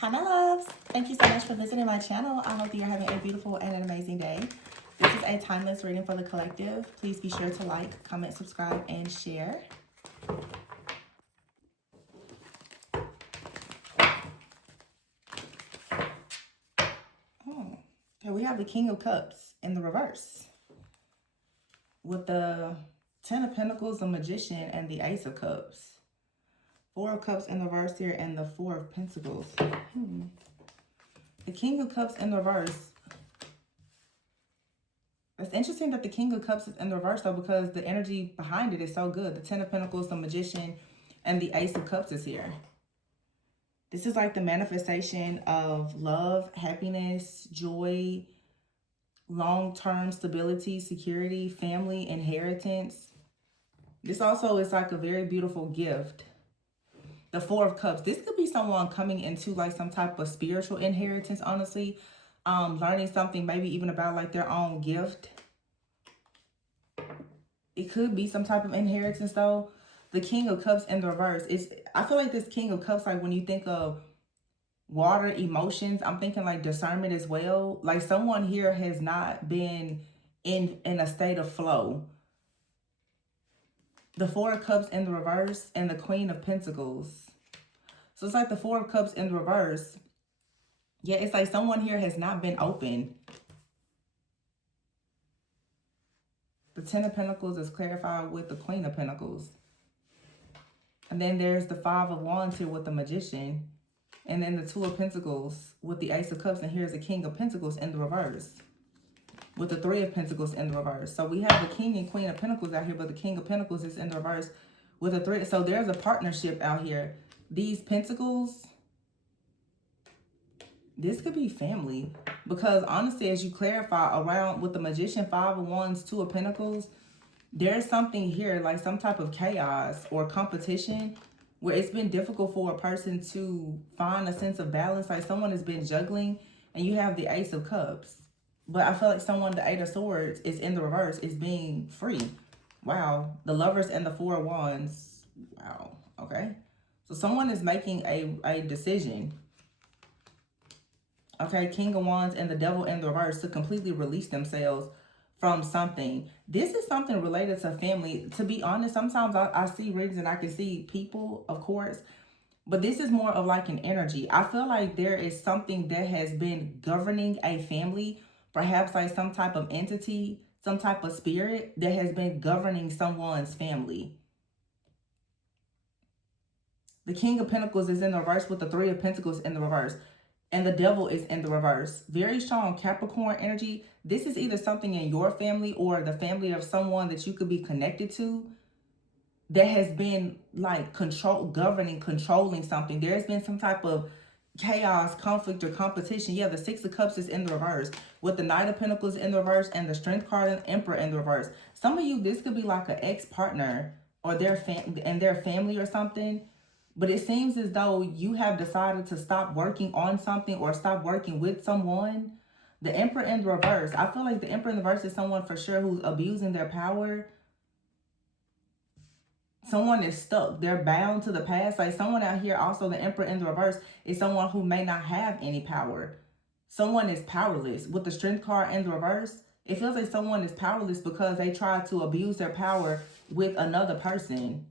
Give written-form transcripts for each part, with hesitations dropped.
Hi, my loves. Thank you so much for visiting my channel. I hope that you're having a beautiful and an amazing day. This is a timeless reading for the collective. Please be sure to like, comment, subscribe, and share. Okay, we have the King of Cups in the reverse with the Ten of Pentacles, the Magician, and the Ace of Cups. Four of Cups in the reverse here and the Four of Pentacles. The King of Cups in the reverse. It's interesting that the King of Cups is in the reverse, though, because the energy behind it is so good. The Ten of Pentacles, the Magician, and the Ace of Cups is here. This is like the manifestation of love, happiness, joy, long-term stability, security, family, inheritance. This also is like a very beautiful gift. The Four of Cups. This could be someone coming into like some type of spiritual inheritance, honestly. Learning something maybe even about like their own gift. It could be some type of inheritance though. The King of Cups in the reverse. I feel like this King of Cups, like when you think of water emotions, I'm thinking like discernment as well. Like someone here has not been in a state of flow. The Four of Cups in the reverse and the Queen of Pentacles. So it's like the Four of Cups in the reverse. Yeah, it's like someone here has not been open. The Ten of Pentacles is clarified with the Queen of Pentacles. And then there's the Five of Wands here with the Magician. And then the Two of Pentacles with the Ace of Cups. And here's the King of Pentacles in the reverse. With the Three of Pentacles in the reverse. So we have the King and Queen of Pentacles out here. But the King of Pentacles is in the reverse with a Three. So there's a partnership out here. These Pentacles, this could be family. Because honestly, as you clarify around with the Magician, Five of Wands, Two of Pentacles, there's something here like some type of chaos or competition where it's been difficult for a person to find a sense of balance. Like someone has been juggling and you have the Ace of Cups. But I feel like someone, the Eight of Swords is in the reverse, is being free. Wow. The Lovers and the Four of Wands. Wow. Okay. So someone is making a decision. Okay. King of Wands and the Devil in the reverse to completely release themselves from something. This is something related to family. To be honest, sometimes I see readings and I can see people, of course. But this is more of like an energy. I feel like there is something that has been governing a family. Perhaps like some type of entity, some type of spirit that has been governing someone's family. The King of Pentacles is in the reverse with the Three of Pentacles in the reverse. And the Devil is in the reverse. Very strong Capricorn energy. This is either something in your family or the family of someone that you could be connected to that has been like controlling something. There's been some type of chaos, conflict, or competition. Yeah, the Six of Cups is in the reverse with the Knight of Pentacles in the reverse and the Strength card and Emperor in the reverse. Some of you, this could be like an ex-partner or their family or something. But it seems as though you have decided to stop working on something or stop working with someone. The Emperor in the reverse. I feel like the Emperor in the reverse is someone for sure who's abusing their power. Someone is stuck. They're bound to the past. Like someone out here, also the Emperor in the reverse, is someone who may not have any power. Someone is powerless. With the Strength card in the reverse, it feels like someone is powerless because they tried to abuse their power with another person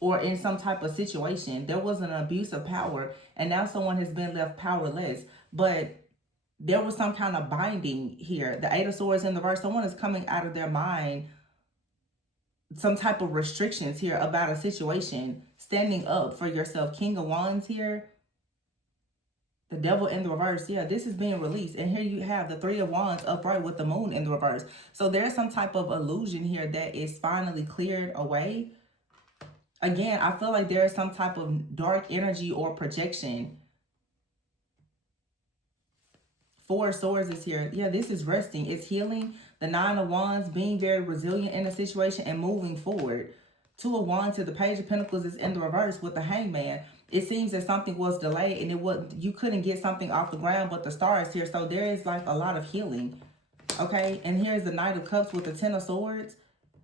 or in some type of situation. There was an abuse of power and now someone has been left powerless. But there was some kind of binding here. The Eight of Swords in the reverse, someone is coming out of their mind. Some type of restrictions here about a situation. Standing up for yourself. King of Wands here. The Devil in the reverse. Yeah, this is being released. And here you have the Three of Wands upright with the Moon in the reverse. So there's some type of illusion here that is finally cleared away. Again, I feel like there is some type of dark energy or projection. Four of Swords is here. Yeah, this is resting. It's healing. The Nine of Wands, being very resilient in a situation and moving forward. Two of Wands to the Page of Pentacles is in the reverse with the Hangman. It seems that something was delayed and you couldn't get something off the ground, but the Star is here. So there is like a lot of healing. Okay, and here's the Knight of Cups with the Ten of Swords.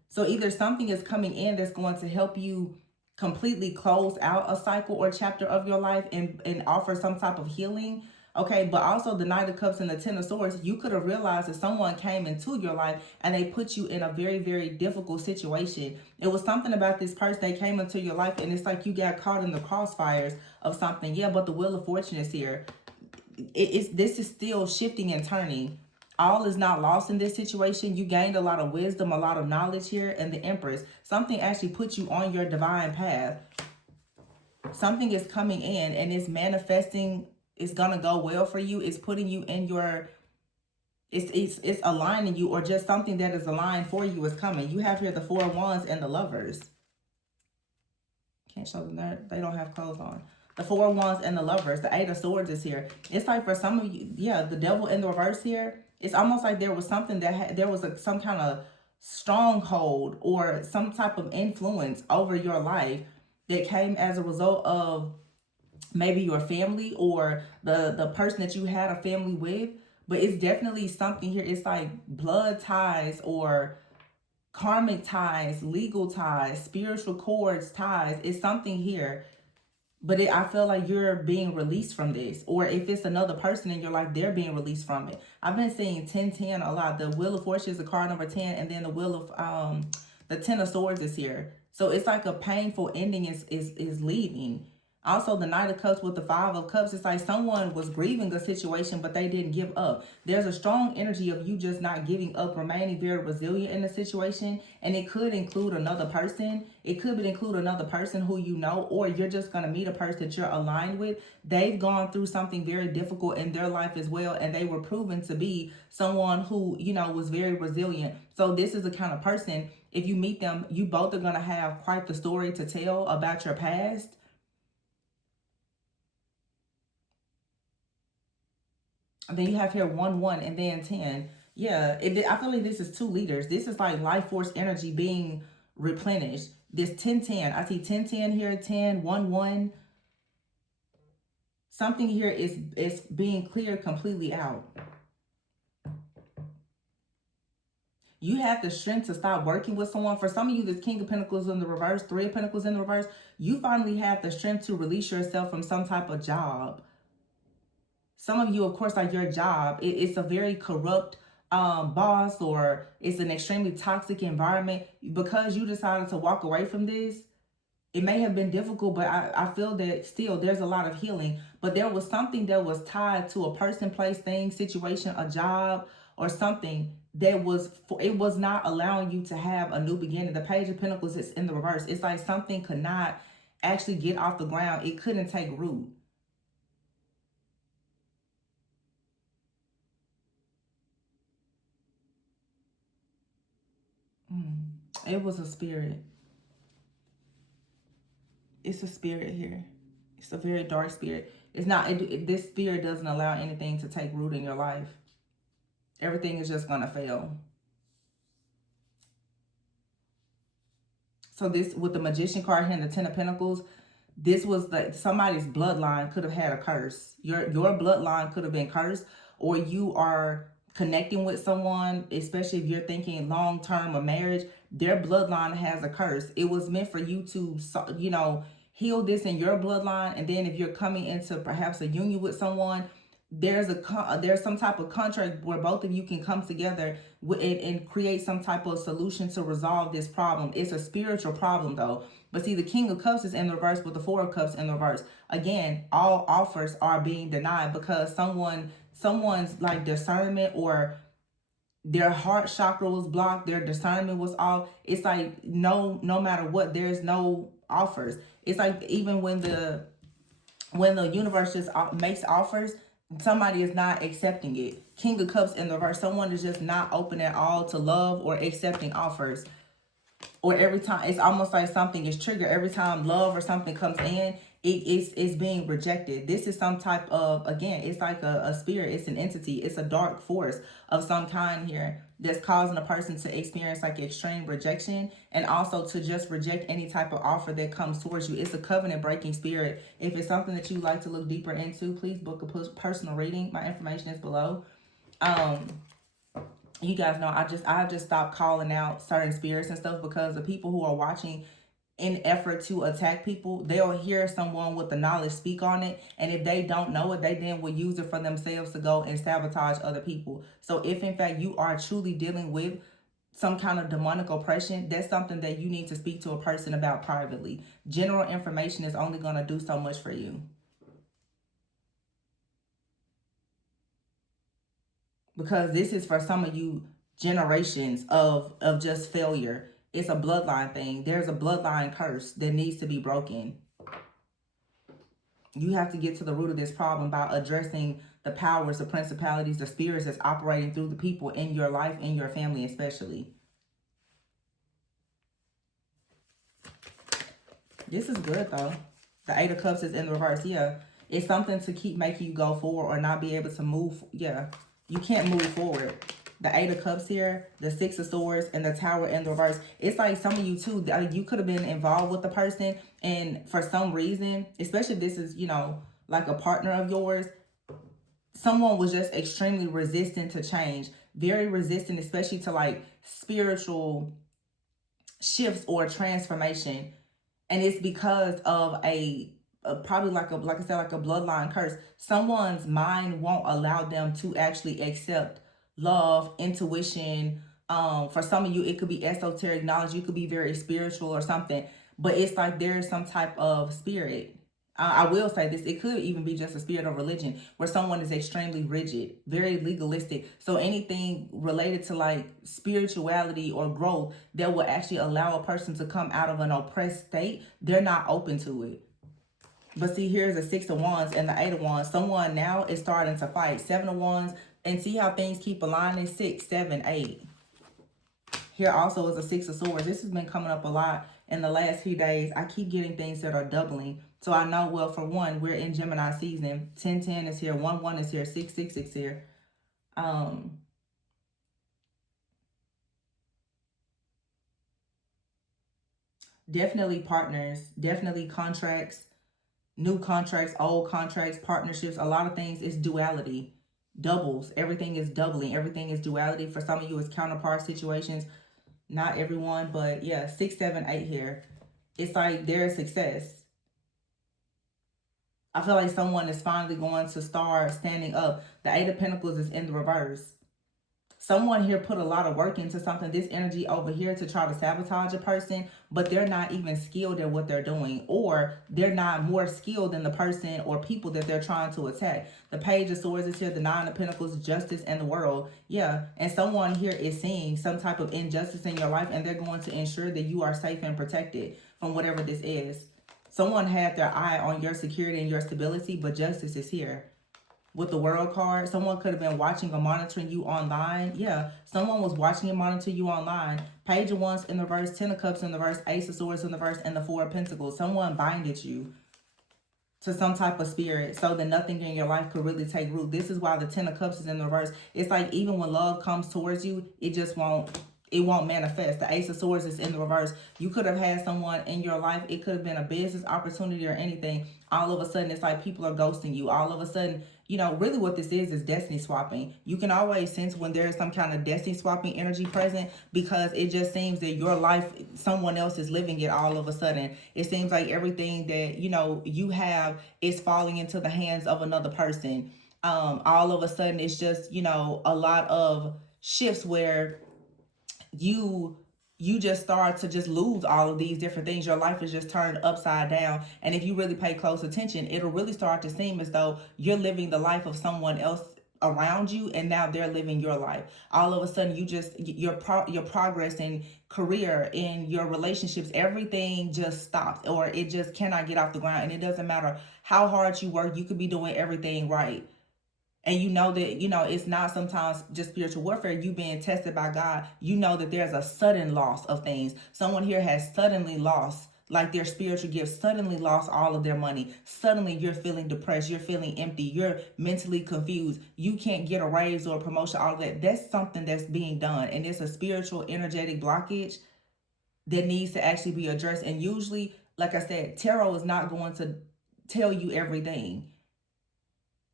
So either something is coming in that's going to help you completely close out a cycle or chapter of your life and offer some type of healing. Okay, but also the Knight of Cups and the Ten of Swords, you could have realized that someone came into your life and they put you in a very, very difficult situation. It was something about this person, they came into your life and it's like you got caught in the crossfires of something. Yeah, but the Wheel of Fortune is here. This is still shifting and turning. All is not lost in this situation. You gained a lot of wisdom, a lot of knowledge here. And the Empress, something actually put you on your divine path. Something is coming in and it's manifesting. It's gonna go well for you. It's putting you in your, it's aligning you, or just something that is aligned for you is coming. You have here the Four of Wands and the Lovers. Can't show them there. They don't have clothes on. The Four of Wands and the Lovers. The Eight of Swords is here. It's like for some of you, yeah, the Devil in the reverse here. It's almost like there was something that there was some kind of stronghold or some type of influence over your life that came as a result of maybe your family or the person that you had a family with. But it's definitely something here. It's like blood ties or karmic ties, legal ties, spiritual cords ties. It's something here. But I feel like you're being released from this. Or if it's another person in your life, they're being released from it. I've been seeing 10-10 a lot. The Wheel of Fortune is the card number 10. And then the Wheel of, the Ten of Swords is here. So it's like a painful ending is leaving. Also, the Knight of Cups with the Five of Cups, it's like someone was grieving a situation, but they didn't give up. There's a strong energy of you just not giving up, remaining very resilient in the situation. And it could include another person. It could include another person who you know, or you're just going to meet a person that you're aligned with. They've gone through something very difficult in their life as well, and they were proven to be someone who, you know, was very resilient. So this is the kind of person, if you meet them, you both are going to have quite the story to tell about your past. Then you have here 1-1 and then 10. Yeah, I feel like this is two leaders. This is like life force energy being replenished. This 10-10. I see 10-10 here, 10-1-1. Something here is being cleared completely out. You have the strength to stop working with someone. For some of you, this King of Pentacles in the reverse, Three of Pentacles in the reverse, you finally have the strength to release yourself from some type of job. Some of you, of course, like your job, it's a very corrupt boss, or it's an extremely toxic environment. Because you decided to walk away from this, it may have been difficult, but I feel that still there's a lot of healing. But there was something that was tied to a person, place, thing, situation, a job, or something that it was not allowing you to have a new beginning. The Page of Pentacles is in the reverse. It's like something could not actually get off the ground. It couldn't take root. It was a spirit. It's a spirit here. It's a very dark spirit. It's not, this spirit doesn't allow anything to take root in your life. Everything is just going to fail. So this, with the Magician card here and the Ten of Pentacles, this was like somebody's bloodline could have had a curse. Your bloodline could have been cursed, or you are connecting with someone, especially if you're thinking long-term or marriage, their bloodline has a curse. It was meant for you to, you know, heal this in your bloodline. And then if you're coming into perhaps a union with someone, there's some type of contract where both of you can come together and create some type of solution to resolve this problem. It's a spiritual problem though. But see, the King of Cups is in the reverse with the Four of Cups in the reverse. Again, all offers are being denied because someone's like discernment, or their heart chakra was blocked, their discernment was off. It's like no matter what, there's no offers. It's like even when the universe just makes offers, somebody is not accepting it. King of Cups in the reverse, someone is just not open at all to love or accepting offers. Or every time, it's almost like something is triggered. Every time love or something comes in, it's being rejected. This is some type of, again, it's like a spirit. It's an entity. It's a dark force of some kind here that's causing a person to experience like extreme rejection, and also to just reject any type of offer that comes towards you. It's a covenant breaking spirit. If it's something that you'd like to look deeper into, please book a personal reading. My information is below. You guys know I just stopped calling out certain spirits and stuff because the people who are watching in effort to attack people, they'll hear someone with the knowledge speak on it, and if they don't know it, they then will use it for themselves to go and sabotage other people. So if in fact you are truly dealing with some kind of demonic oppression, that's something that you need to speak to a person about privately. General information is only going to do so much for you, because this is for some of you generations of just failure. It's a bloodline thing. There's a bloodline curse that needs to be broken. You have to get to the root of this problem by addressing the powers, the principalities, the spirits that's operating through the people in your life, in your family especially. This is good though. The Eight of Cups is in the reverse. Yeah. It's something to keep making you go forward or not be able to move. Yeah. You can't move forward. The Eight of Cups here, the Six of Swords, and the Tower in the reverse. It's like some of you too, you could have been involved with the person, and for some reason, especially if this is, you know, like a partner of yours, someone was just extremely resistant to change. Very resistant, especially to like spiritual shifts or transformation. And it's because of probably like I said, like a bloodline curse. Someone's mind won't allow them to actually accept love, intuition. For some of you, it could be esoteric knowledge. You could be very spiritual or something, but it's like there's some type of spirit. I will say this, it could even be just a spirit of religion where someone is extremely rigid, very legalistic. So anything related to like spirituality or growth that will actually allow a person to come out of an oppressed state, they're not open to it. But see, here's the Six of Wands and the Eight of Wands. Someone now is starting to fight. Seven of Wands, and see how things keep aligning. 6, 7, 8. Here also is a Six of Swords. This has been coming up a lot in the last few days. I keep getting things that are doubling. So I know, well, for one, we're in Gemini season. 10, 10 is here. 1, 1 is here. 6, 6 is here. Definitely partners. Definitely contracts. New contracts, old contracts, partnerships. A lot of things is duality. Doubles. Everything is doubling. Everything is duality. For some of you, it's counterpart situations. Not everyone, but yeah, 6, 7, 8 here. It's like there's success. I feel like someone is finally going to start standing up. The Eight of Pentacles is in the reverse. Someone here put a lot of work into something, this energy over here, to try to sabotage a person, but they're not even skilled at what they're doing, or they're not more skilled than the person or people that they're trying to attack. The Page of Swords is here, the Nine of Pentacles, justice, and the World. Yeah, and someone here is seeing some type of injustice in your life, and they're going to ensure that you are safe and protected from whatever this is. Someone had their eye on your security and your stability, but justice is here. With the World card, someone could have been watching or monitoring you online. Yeah, someone was watching and monitoring you online. Page of Wands in the reverse, 10 of Cups in the reverse, Ace of Swords in the reverse, and the Four of Pentacles. Someone binded you to some type of spirit so that nothing in your life could really take root. This is why the 10 of Cups is in the reverse. It's like even when love comes towards you, it just won't manifest. The Ace of Swords is in the reverse. You could have had someone in your life. It could have been a business opportunity or anything. All of a sudden, it's like people are ghosting you. All of a sudden, you know, really what this is destiny swapping. You can always sense when there's some kind of destiny swapping energy present, because it just seems that your life, someone else is living it all of a sudden. It seems like everything that, you know, you have is falling into the hands of another person. All of a sudden, it's just, you know, a lot of shifts where you just start to just lose all of these different things. Your life is just turned upside down. And if you really pay close attention, it'll really start to seem as though you're living the life of someone else around you, and now they're living your life. All of a sudden, your progress in career, in your relationships, everything just stops, or it just cannot get off the ground. And it doesn't matter how hard you work, you could be doing everything right. And you know that, you know, it's not sometimes just spiritual warfare, you being tested by God. You know that there's a sudden loss of things. Someone here has suddenly lost, like their spiritual gifts, suddenly lost all of their money. Suddenly you're feeling depressed, you're feeling empty, you're mentally confused. You can't get a raise or a promotion, all of that. That's something that's being done. And it's a spiritual, energetic blockage that needs to actually be addressed. And usually, like I said, tarot is not going to tell you everything.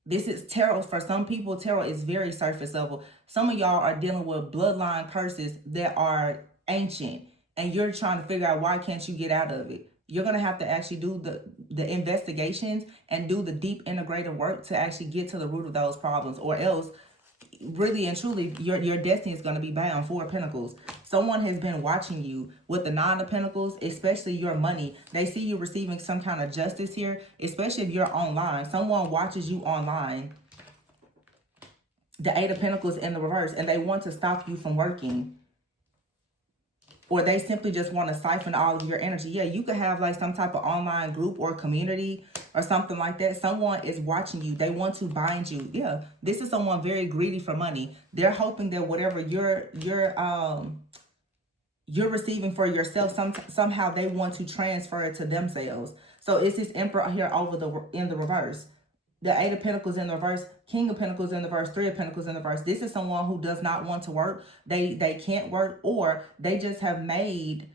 This is tarot. For some people, tarot is very surface level. Some of y'all are dealing with bloodline curses that are ancient. and you're trying to figure out why can't you get out of it. You're going to have to actually do the investigations and do the deep integrated work to actually get to the root of those problems, or else really and truly your destiny is going to be bound. Four of Pentacles. Someone has been watching you with the Nine of Pentacles, especially your money. They see you receiving some kind of justice here, especially if you're online. Someone watches you online. The Eight of Pentacles in the reverse, and they want to stop you from working. Or they simply just want to siphon all of your energy. Yeah, you could have like some type of online group or community or something like that. Someone is watching you. They want to bind you. Yeah, this is someone very greedy for money. They're hoping that whatever you're receiving for yourself, somehow they want to transfer it to themselves. So it's this Emperor here in the reverse. The Eight of Pentacles in the reverse, King of Pentacles in the reverse, Three of Pentacles in the reverse. This is someone who does not want to work. They can't work, or they just have made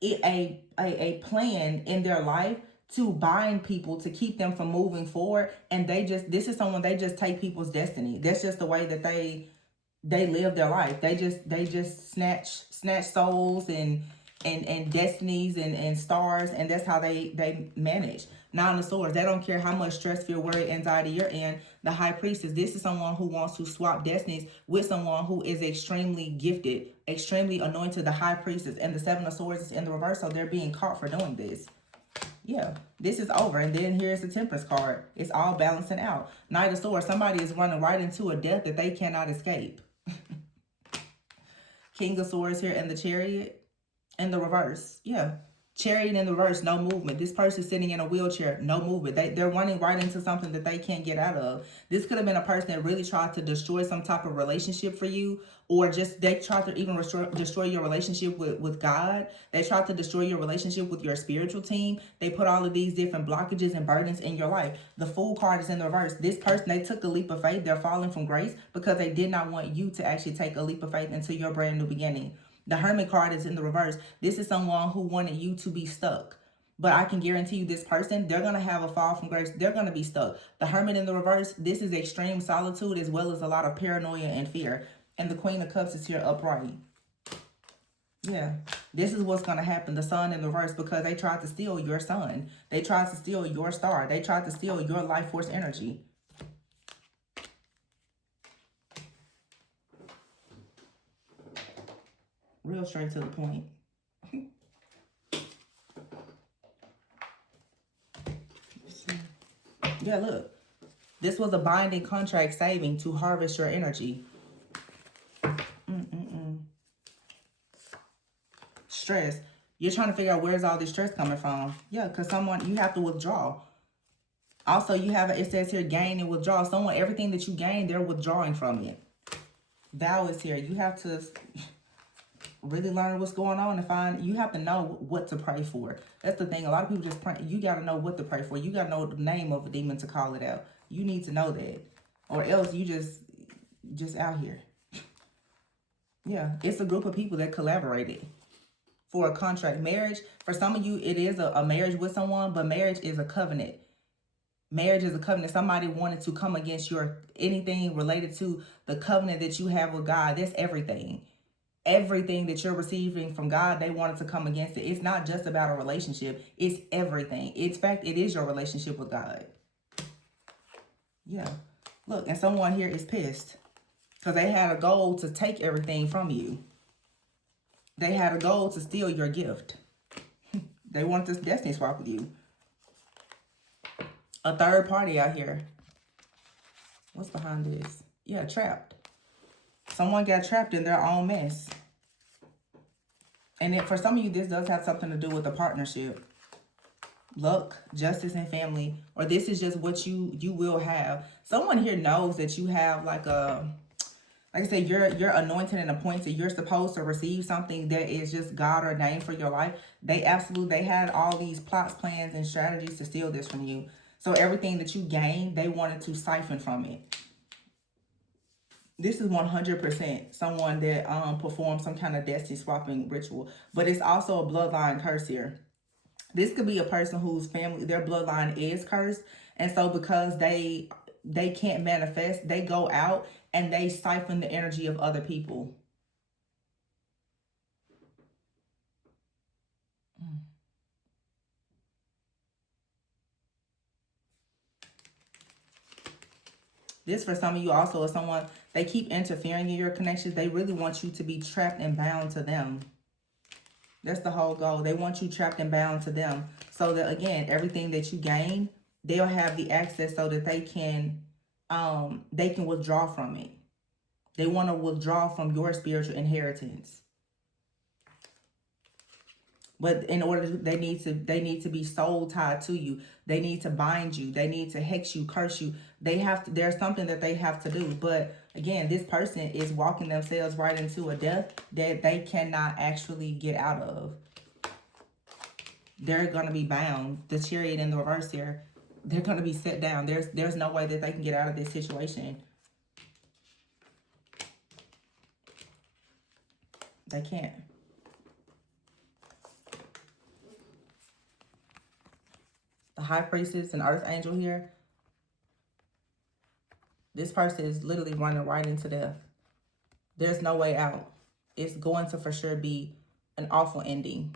it a plan in their life to bind people, to keep them from moving forward. And this is someone, they just take people's destiny. That's just the way that they live their life. They just snatch souls and destinies and stars, and that's how they manage. Nine of Swords. They don't care how much stress, fear, worry, anxiety you're in. The High Priestess. This is someone who wants to swap destinies with someone who is extremely gifted, extremely anointed. The High Priestess. And the Seven of Swords is in the reverse, so they're being caught for doing this. Yeah, this is over. And then here's the Temperance card. It's all balancing out. Knight of Swords. Somebody is running right into a death that they cannot escape. King of Swords here in the Chariot. In the reverse. Yeah. Chariot in the reverse, no movement. This person sitting in a wheelchair, no movement. They're running right into something that they can't get out of. This could have been a person that really tried to destroy some type of relationship for you, or just they tried to even destroy your relationship with God. They tried to destroy your relationship with your spiritual team. They put all of these different blockages and burdens in your life. The Fool card is in the reverse. This person, they took a leap of faith. They're falling from grace because they did not want you to actually take a leap of faith into your brand new beginning. The Hermit card is in the reverse. This is someone who wanted you to be stuck. But I can guarantee you this person, they're going to have a fall from grace. They're going to be stuck. The Hermit in the reverse, this is extreme solitude as well as a lot of paranoia and fear. And the Queen of Cups is here upright. Yeah, this is what's going to happen. The Sun in the reverse, because they tried to steal your sun. They tried to steal your star. They tried to steal your life force energy. Real straight to the point. Yeah, look. This was a binding contract saving to harvest your energy. Stress. You're trying to figure out where's all this stress coming from. Yeah, because you have to withdraw. Also, it says here, gain and withdraw. Everything that you gain, they're withdrawing from it. Vow is here. You have to really learn what's going on and you have to know what to pray for. That's the thing. A lot of people just pray. You got to know what to pray for. You got to know the name of a demon to call it out. You need to know that, or else you just out here. Yeah, it's a group of people that collaborated for a contract. Marriage, for some of you, it is a marriage with someone, but marriage is a covenant. Marriage is a covenant. Somebody wanted to come against anything related to the covenant that you have with God. That's everything. Everything that you're receiving from God, they wanted to come against it. It's not just about a relationship. It's everything. In fact, it is your relationship with God. Yeah. Look, and someone here is pissed because they had a goal to take everything from you. They had a goal to steal your gift. They want this destiny swap with you. A third party out here. What's behind this? Yeah, trapped. Someone got trapped in their own mess. And for some of you, this does have something to do with a partnership. Luck, justice, and family. Or this is just what you will have. Someone here knows that you have like I said, you're anointed and appointed. You're supposed to receive something that is just God ordained for your life. They had all these plots, plans, and strategies to steal this from you. So everything that you gained, they wanted to siphon from it. This is 100% someone that performs some kind of destiny swapping ritual. But it's also a bloodline curse here. This could be a person whose family, their bloodline is cursed. And so because they can't manifest, they go out and they siphon the energy of other people. This for some of you also is someone, they keep interfering in your connections. They really want you to be trapped and bound to them. That's the whole goal. They want you trapped and bound to them. So that, again, everything that you gain, they'll have the access so that they can withdraw from it. They want to withdraw from your spiritual inheritance. But in order to, they need to be soul tied to you. They need to bind you. They need to hex you, curse you. They have to, there's something that they have to do. But again, this person is walking themselves right into a death that they cannot actually get out of. They're going to be bound. The Chariot in the reverse here, they're going to be set down. There's no way that they can get out of this situation. They can't. The High Priestess and Earth Angel here. This person is literally running right into death. There's no way out. It's going to for sure be an awful ending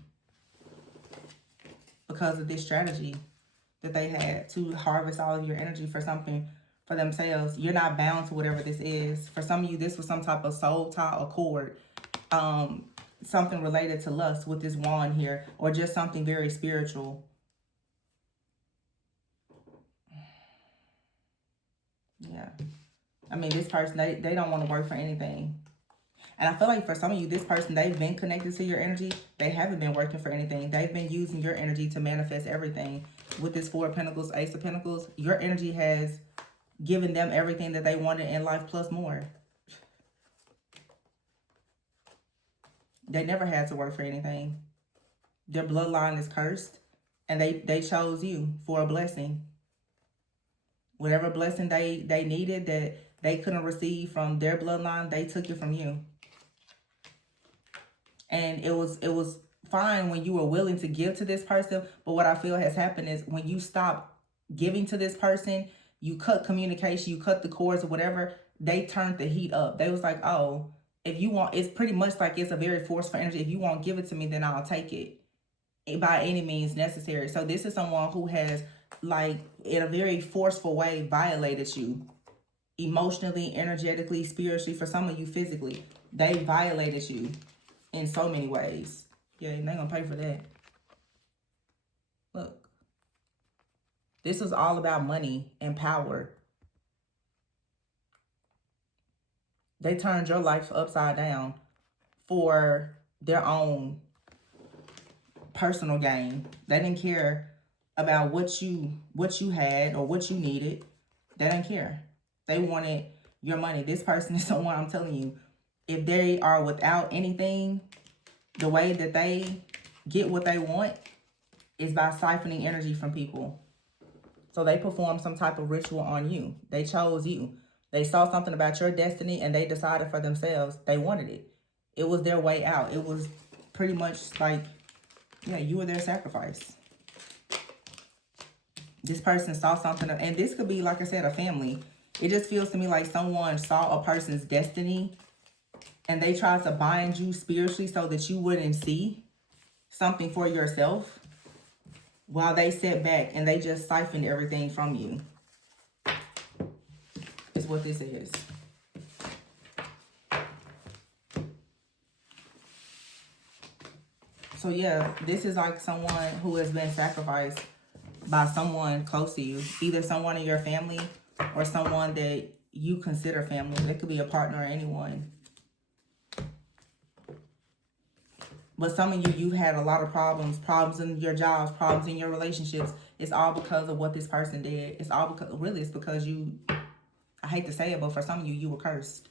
because of this strategy that they had to harvest all of your energy for something for themselves. You're not bound to whatever this is. For some of you, this was some type of soul tie or cord. Something related to lust with this wand here, or just something very spiritual. Yeah. I mean, this person, they don't want to work for anything. And I feel like for some of you, this person, they've been connected to your energy. They haven't been working for anything. They've been using your energy to manifest everything. With this Four of Pentacles, Ace of Pentacles, your energy has given them everything that they wanted in life plus more. They never had to work for anything. Their bloodline is cursed. And they chose you for a blessing. Whatever blessing they needed that they couldn't receive from their bloodline, they took it from you. And it was fine when you were willing to give to this person. But what I feel has happened is when you stop giving to this person, you cut communication, you cut the cords or whatever, they turned the heat up. They was like, oh, if you want, it's pretty much like it's a very forceful energy. If you won't give it to me, then I'll take it by any means necessary. So this is someone who has, like, in a very forceful way, violated you emotionally, energetically, spiritually. For some of you, physically, they violated you in so many ways. Yeah, they're gonna pay for that. Look, this is all about money and power. They turned your life upside down for their own personal gain. They didn't care about what you had or what you needed. They didn't care. They wanted your money. This person is someone, I'm telling you, if they are without anything, the way that they get what they want is by siphoning energy from people. So they perform some type of ritual on you. They chose you. They saw something about your destiny and they decided for themselves they wanted it. It was their way out. It was pretty much like, yeah, you were their sacrifice. This person saw something, and this could be, like I said, a family. It just feels to me like someone saw a person's destiny and they tried to bind you spiritually so that you wouldn't see something for yourself while they sat back and they just siphoned everything from you. Is what this is. So yeah, this is like someone who has been sacrificed by someone close to you. Either someone in your family or someone that you consider family. It could be a partner or anyone. But some of you, you've had a lot of problems in your jobs, problems in your relationships. It's all because of what this person did. It's all because, really, it's because you, I hate to say it, but for some of you, you were cursed.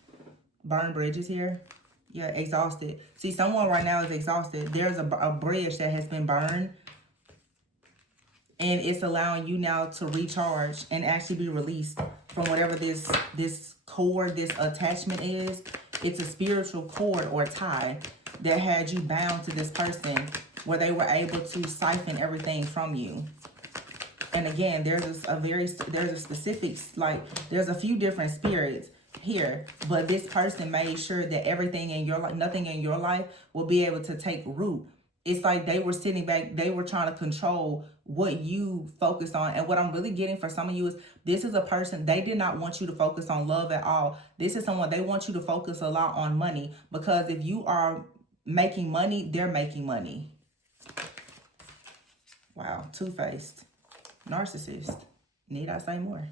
Burn bridges here. Yeah, exhausted. See, someone right now is exhausted. There's a bridge that has been burned. And it's allowing you now to recharge and actually be released from whatever this cord, this attachment is. It's a spiritual cord or tie that had you bound to this person where they were able to siphon everything from you. And again, there's a specific, like, there's a few different spirits here, but this person made sure that everything in your life, nothing in your life will be able to take root It's like they were sitting back, they were trying to control what you focus on. And what I'm really getting for some of you is this is a person, they did not want you to focus on love at all. This is someone, they want you to focus a lot on money, because if you are making money, they're making money. Wow, two-faced. Narcissist. Need I say more?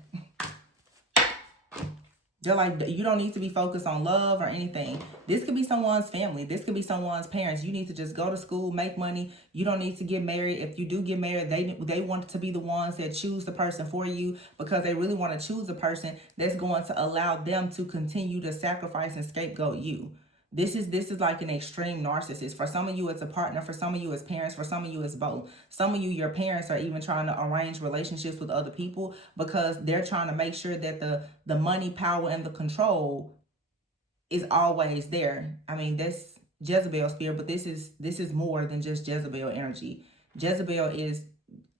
They're like, you don't need to be focused on love or anything. This could be someone's family. This could be someone's parents. You need to just go to school, make money. You don't need to get married. If you do get married, they want to be the ones that choose the person for you, because they really want to choose a person that's going to allow them to continue to sacrifice and scapegoat you. This is like an extreme narcissist. For some of you, it's a partner. For some of you, it's parents. For some of you, it's both. Some of you, your parents are even trying to arrange relationships with other people, because they're trying to make sure that the money, power, and the control is always there. I mean, that's Jezebel spirit, but this is more than just Jezebel energy. Jezebel is,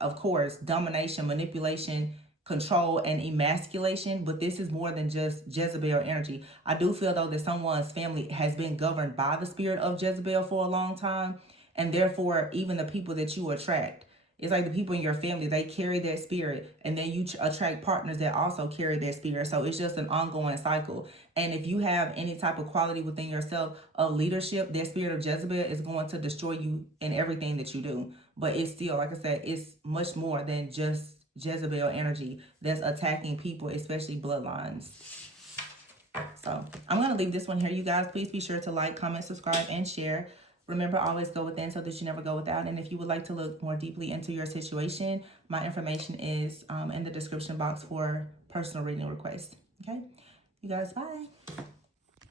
of course, domination, manipulation, control, and emasculation, but this is more than just Jezebel energy. I do feel though that someone's family has been governed by the spirit of Jezebel for a long time, and therefore even the people that you attract, it's like the people in your family, they carry that spirit, and then you attract partners that also carry that spirit. So it's just an ongoing cycle. And if you have any type of quality within yourself of leadership, that spirit of Jezebel is going to destroy you in everything that you do. But it's still, like I said, it's much more than just Jezebel energy that's attacking people, especially bloodlines. So I'm going to leave this one here, you guys. Please be sure to like, comment, subscribe, and share. Remember, always go within so that you never go without. And if you would like to look more deeply into your situation, my information is in the description box for personal reading requests. Okay? You guys, bye.